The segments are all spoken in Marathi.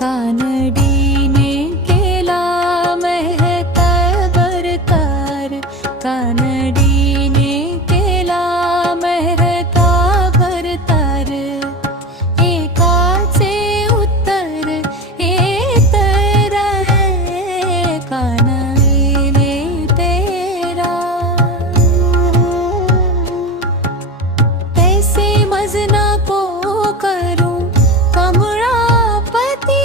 कानडीने केला मेहता बरतार, कानडीने केला मेहता बरतार, एकाचे उत्तर येतर कानडीने तेरा, तैसे मजना को करूं कमळापती,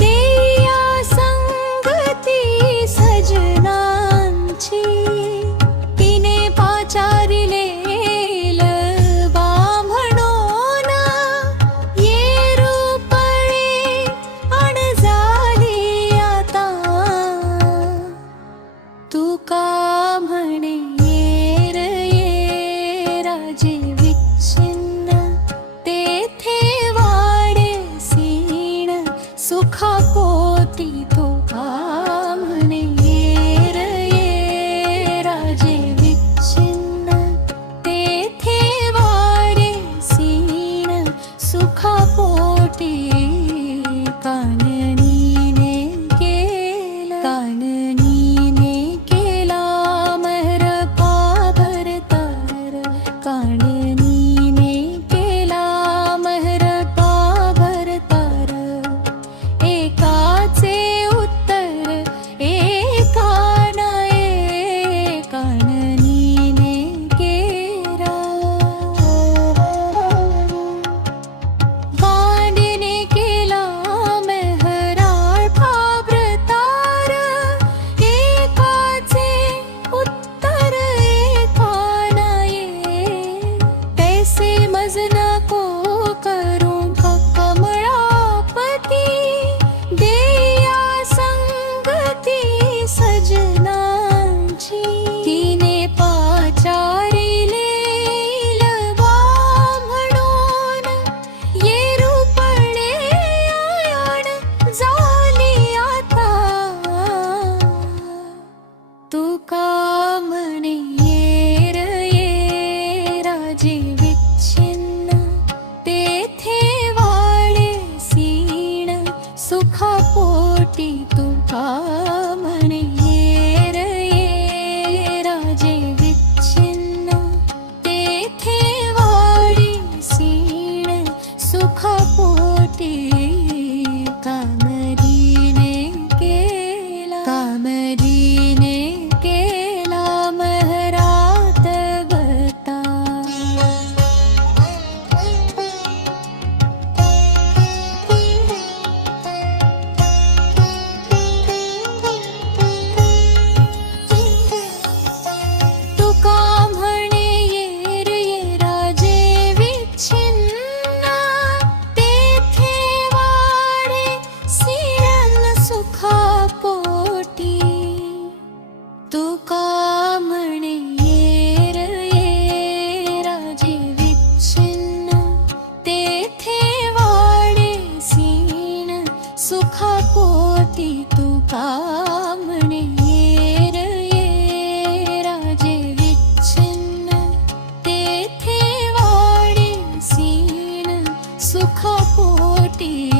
देया संगती सजनांची, तिने पाचारिले बांभणोन, ये रूपळे अणजाली आता, तुका म्हणे येर ये राजे विच्छिन्न, तेथे वाडे सीण सुखापोटी, तुका म्हणे येर ये राजे विच्छिन्न, तेथे वाडे सीण सुखापोटी, काननीने केला, काननीने केला मेहरपा भरतार, काननीने केला मेहरपा भरतार, एकाचे उत्तर एका नये काननीने केला, गांडीने केला मेहराळ फाब्रतार, एकाचे उत्तर एका नये, तैसे मजना को करूं कमळापती, देया संगती सजनांची, तिने पाचारिले बांभणोन, ये रूपळे अणजाली आता, तुका म्हणे येर ये राजे विच्छिन्न, तेथे वाडे सीण सुखापोटी, तुका म्हणे येर ये राजे विच्छिन्न, तेथे वाडे सीण सुखापोटी, कानडीने केला, कानडीने केला मेहरात गता, तुका म्हणे येर ये राजे विच्छिन्न, तेथे वाडे सीण सुखापोटी, तुका म्हणे येर ये राजे विच्छिन्न, तेथे वाडे सीण सुखापोटी, तुका म्हणे येर ये राजे विच्छिन्न, तेथे वाडे सीण सुखापोटी.